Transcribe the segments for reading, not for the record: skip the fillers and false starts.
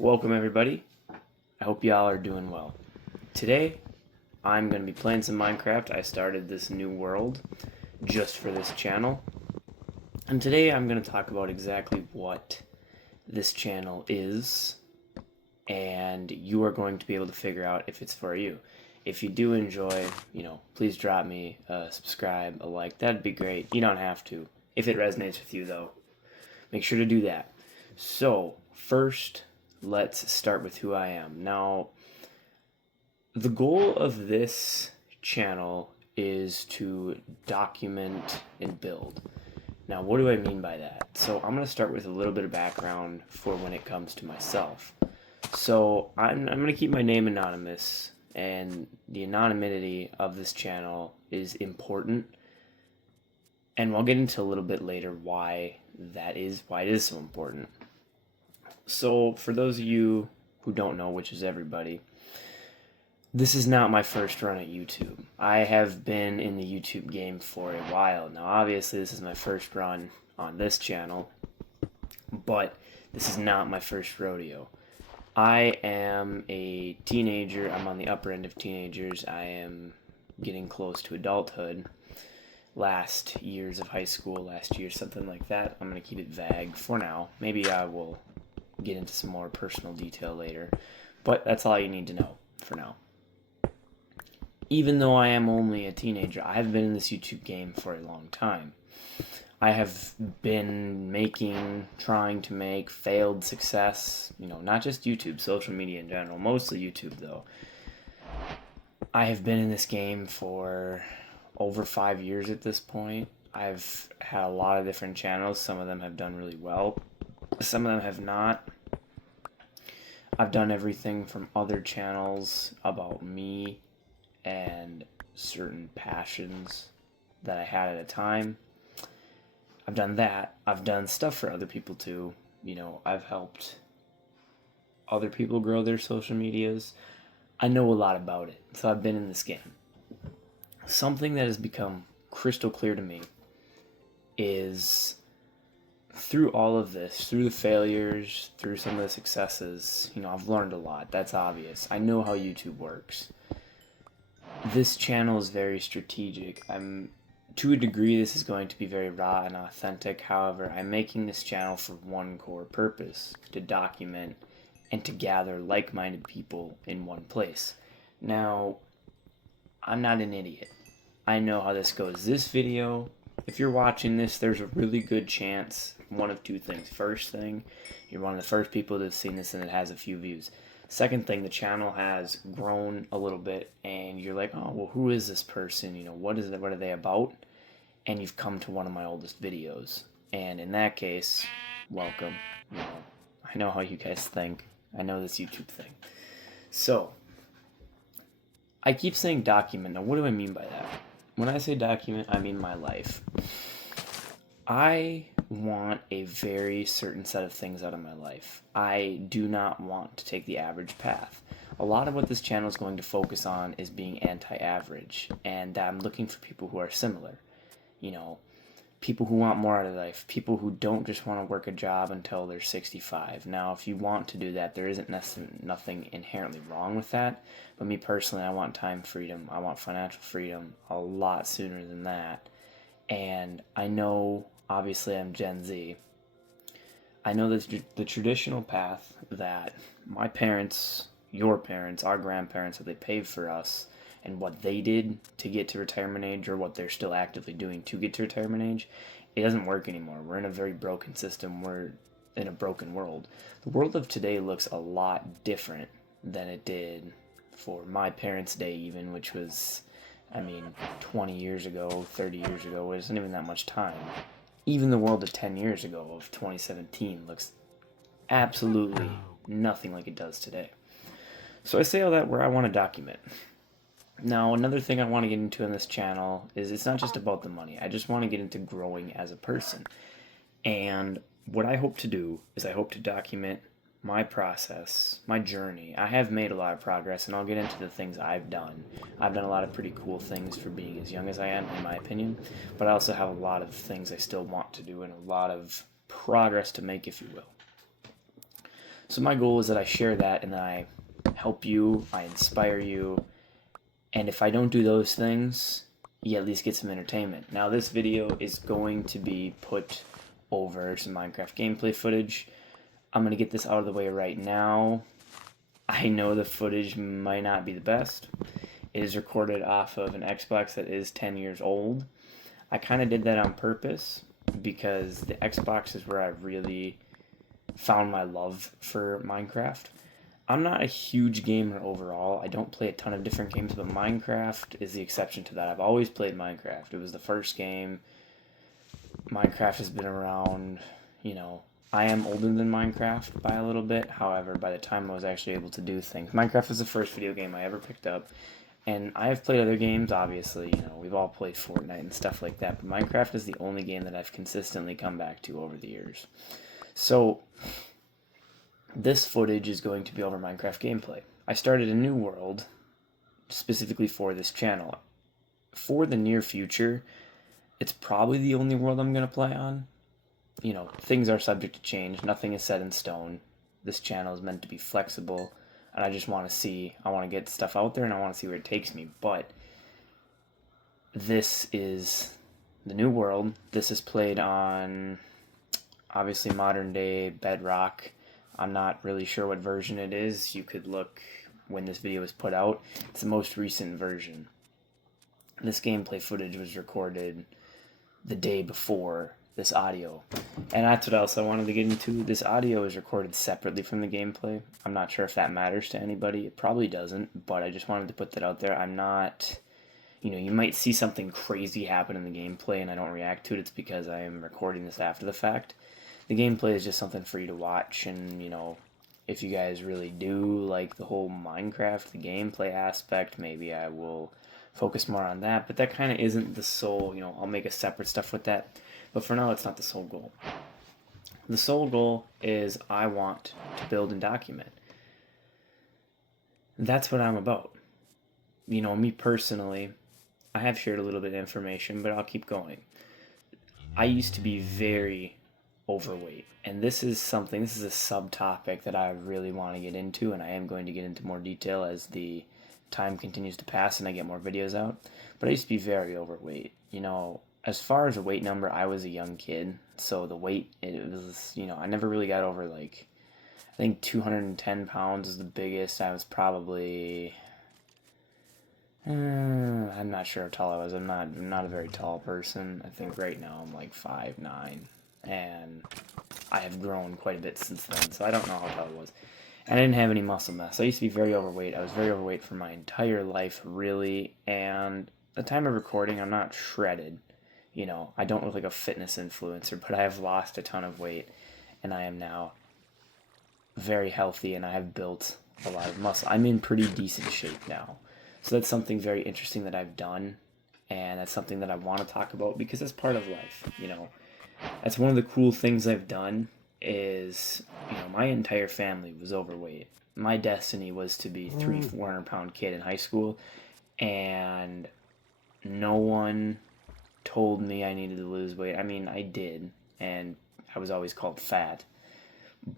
Welcome everybody. I hope y'all are doing well. Today, I'm going to be playing some Minecraft. I started this new world just for this channel. And today I'm going to talk about exactly what this channel is, and you are going to be able to figure out if it's for you. If you do enjoy, please drop me a subscribe, a like. That'd be great. You don't have to. If it resonates with you though, make sure to do that. So, first, let's start with who I am. Now, the goal of this channel is to document and build. Now, what do I mean by that? So I'm going to start with a little bit of background for when it comes to myself. So I'm going to keep my name anonymous, and the anonymity of this channel is important. And we'll get into a little bit later why it is so important. So for those of you who don't know, which is everybody, this is not my first run at YouTube. I have been in the YouTube game for a while. Now obviously this is my first run on this channel, but this is not my first rodeo. I am a teenager. I'm on the upper end of teenagers. I am getting close to adulthood. Last years of high school, last year, something like that. I'm going to keep it vague for now. Maybe I will get into some more personal detail later, but that's all you need to know for now. Even though I am only a teenager, I have been in this YouTube game for a long time. I have been trying to make failed success, not just YouTube, social media in general, mostly YouTube though. I have been in this game for over 5 years at this point. I've had a lot of different channels. Some of them have done really well. Some of them have not. I've done everything from other channels about me and certain passions that I had at a time. I've done that. I've done stuff for other people too. I've helped other people grow their social medias. I know a lot about it, so I've been in this game. Something that has become crystal clear to me is through all of this, through the failures, through some of the successes, I've learned a lot. That's obvious. I know how YouTube works. This channel is very strategic. To a degree, this is going to be very raw and authentic. However, I'm making this channel for one core purpose: to document and to gather like-minded people in one place. Now, I'm not an idiot. I know how this goes. This video, if you're watching this, there's a really good chance, one of two things. First thing, you're one of the first people to have seen this and it has a few views. Second thing, the channel has grown a little bit and you're like, oh, well, who is this person? What are they about? And you've come to one of my oldest videos. And in that case, welcome. I know how you guys think. I know this YouTube thing. So, I keep saying document. Now, what do I mean by that? When I say document, I mean my life. I want a very certain set of things out of my life. I do not want to take the average path. A lot of what this channel is going to focus on is being anti-average, and I'm looking for people who are similar. People who want more out of life, people who don't just want to work a job until they're 65. Now, if you want to do that, there isn't nothing inherently wrong with that. But me personally, I want time freedom. I want financial freedom a lot sooner than that. And I know, obviously, I'm Gen Z. I know that the traditional path that my parents, your parents, our grandparents, that they paved for us, and what they did to get to retirement age, or what they're still actively doing to get to retirement age, it doesn't work anymore. We're in a very broken system. We're in a broken world. The world of today looks a lot different than it did for my parents' day even, which was, 20 years ago, 30 years ago, it wasn't even that much time. Even the world of 10 years ago, of 2017, looks absolutely nothing like it does today. So I say all that where I want to document. Now, another thing I want to get into in this channel is it's not just about the money. I just want to get into growing as a person. And what I hope to do is I hope to document my process, my journey. I have made a lot of progress, and I'll get into the things I've done. I've done a lot of pretty cool things for being as young as I am, in my opinion. But I also have a lot of things I still want to do and a lot of progress to make, if you will. So my goal is that I share that and that I help you, I inspire you, and if I don't do those things, you at least get some entertainment. Now this video is going to be put over some Minecraft gameplay footage. I'm going to get this out of the way right now. I know the footage might not be the best. It is recorded off of an Xbox that is 10 years old. I kind of did that on purpose because the Xbox is where I really found my love for Minecraft. I'm not a huge gamer overall. I don't play a ton of different games, but Minecraft is the exception to that. I've always played Minecraft. It was the first game. Minecraft has been around, I am older than Minecraft by a little bit. However, by the time I was actually able to do things, Minecraft was the first video game I ever picked up. And I have played other games, obviously, we've all played Fortnite and stuff like that, but Minecraft is the only game that I've consistently come back to over the years. So, this footage is going to be over Minecraft gameplay. I started a new world specifically for this channel. For the near future, it's probably the only world I'm going to play on. Things are subject to change. Nothing is set in stone. This channel is meant to be flexible, and I just want to get stuff out there, and I want to see where it takes me. But this is the new world. This is played on, obviously, modern day Bedrock. I'm not really sure what version it is. You could look when this video was put out. It's the most recent version. This gameplay footage was recorded the day before this audio. And that's what else I wanted to get into. This audio is recorded separately from the gameplay. I'm not sure if that matters to anybody. It probably doesn't, but I just wanted to put that out there. I'm not, you might see something crazy happen in the gameplay and I don't react to it. It's because I am recording this after the fact. The gameplay is just something for you to watch, and if you guys really do like the whole Minecraft, the gameplay aspect, maybe I will focus more on that, but that kind of isn't the sole, I'll make a separate stuff with that, but for now it's not the sole goal. The sole goal is I want to build and document. That's what I'm about. Me personally, I have shared a little bit of information, but I'll keep going. I used to be very overweight, and this is a subtopic that I really want to get into, and I am going to get into more detail as the time continues to pass and I get more videos out. But I used to be very overweight. As far as a weight number, I was a young kid, so the weight, it was, I never really got over, I think 210 pounds is the biggest. I was probably, I'm not sure how tall I was. I'm not a very tall person. I think right now I'm 5'9", and I have grown quite a bit since then, so I don't know how tall I was. And I didn't have any muscle mass. I used to be very overweight. I was very overweight for my entire life, really, and at the time of recording, I'm not shredded. I don't look like a fitness influencer, but I have lost a ton of weight, and I am now very healthy, and I have built a lot of muscle. I'm in pretty decent shape now. So that's something very interesting that I've done, and that's something that I want to talk about because that's part of life, That's one of the cool things I've done is, my entire family was overweight. My destiny was to be 400 pound kid in high school, and no one told me I needed to lose weight. I mean, I did, and I was always called fat,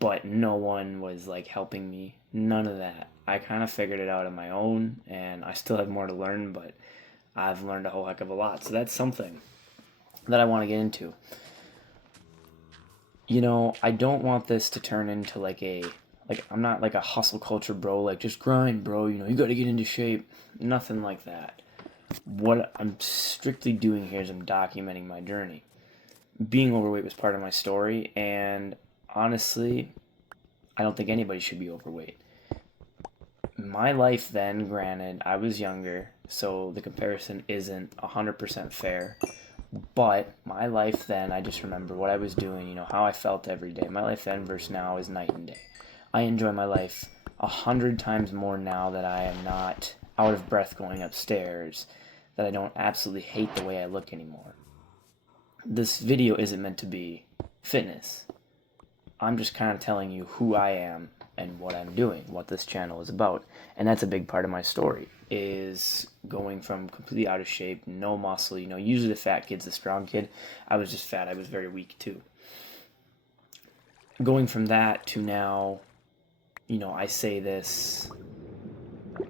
but no one was helping me. None of that. I kind of figured it out on my own, and I still have more to learn, but I've learned a whole heck of a lot. So that's something that I want to get into. I don't want this to turn into I'm not a hustle culture bro, just grind, bro, you got to get into shape. Nothing like that. What I'm strictly doing here is I'm documenting my journey. Being overweight was part of my story, and honestly, I don't think anybody should be overweight. My life then, granted, I was younger, so the comparison isn't 100% fair. But my life then, I just remember what I was doing, how I felt every day. My life then versus now is night and day. I enjoy my life 100 times more now that I am not out of breath going upstairs, that I don't absolutely hate the way I look anymore. This video isn't meant to be fitness. I'm just kind of telling you who I am and what I'm doing, what this channel is about. And that's a big part of my story, is going from completely out of shape, no muscle, usually the fat kid's the strong kid. I was just fat. I was very weak too. Going from that to now I say this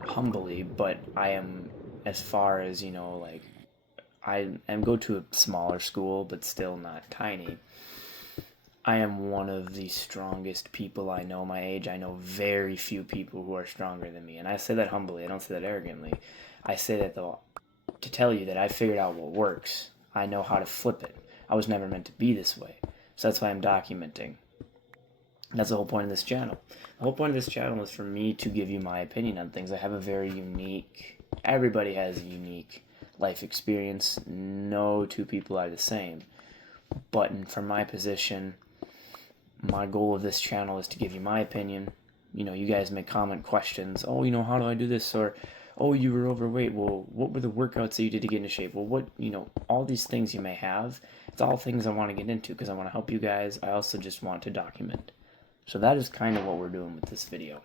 humbly, but I am, as far as, like, I am go to a smaller school, but still not tiny. I am one of the strongest people I know my age. I know very few people who are stronger than me. And I say that humbly. I don't say that arrogantly. I say that, though, to tell you that I figured out what works. I know how to flip it. I was never meant to be this way. So that's why I'm documenting. That's the whole point of this channel. The whole point of this channel is for me to give you my opinion on things. I have a very unique, everybody has a unique life experience. No two people are the same. But from my position, my goal of this channel is to give you my opinion. You guys may comment questions. Oh, how do I do this? Or, oh, you were overweight. Well, what were the workouts that you did to get into shape? Well, what, all these things you may have. It's all things I want to get into because I want to help you guys. I also just want to document. So that is kind of what we're doing with this video.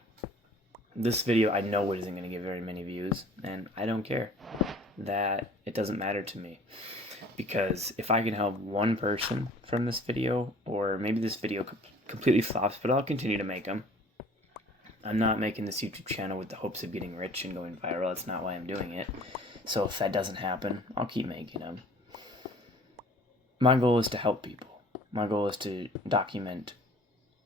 This video, I know it isn't going to get very many views, and I don't care. That it doesn't matter to me. Because if I can help one person from this video, or maybe this video completely flops, but I'll continue to make them. I'm not making this YouTube channel with the hopes of getting rich and going viral. That's not why I'm doing it. So if that doesn't happen, I'll keep making them. My goal is to help people. My goal is to document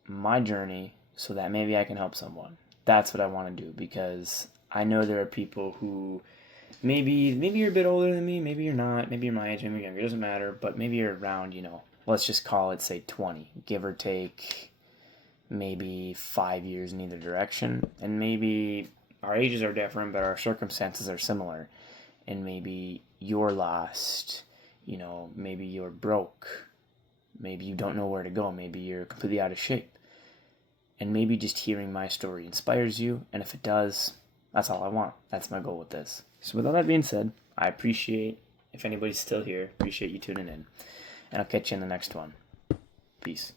my journey so that maybe I can help someone. That's what I want to do, because I know there are people who maybe you're a bit older than me, maybe you're not, maybe you're my age, maybe you're younger, it doesn't matter, but maybe you're around, let's just call it, say, 20, give or take maybe 5 years in either direction, and maybe our ages are different, but our circumstances are similar, and maybe you're lost, maybe you're broke, maybe you don't know where to go, maybe you're completely out of shape, and maybe just hearing my story inspires you, and if it does, that's all I want. That's my goal with this. So with all that being said, I appreciate, if anybody's still here, appreciate you tuning in. And I'll catch you in the next one. Peace.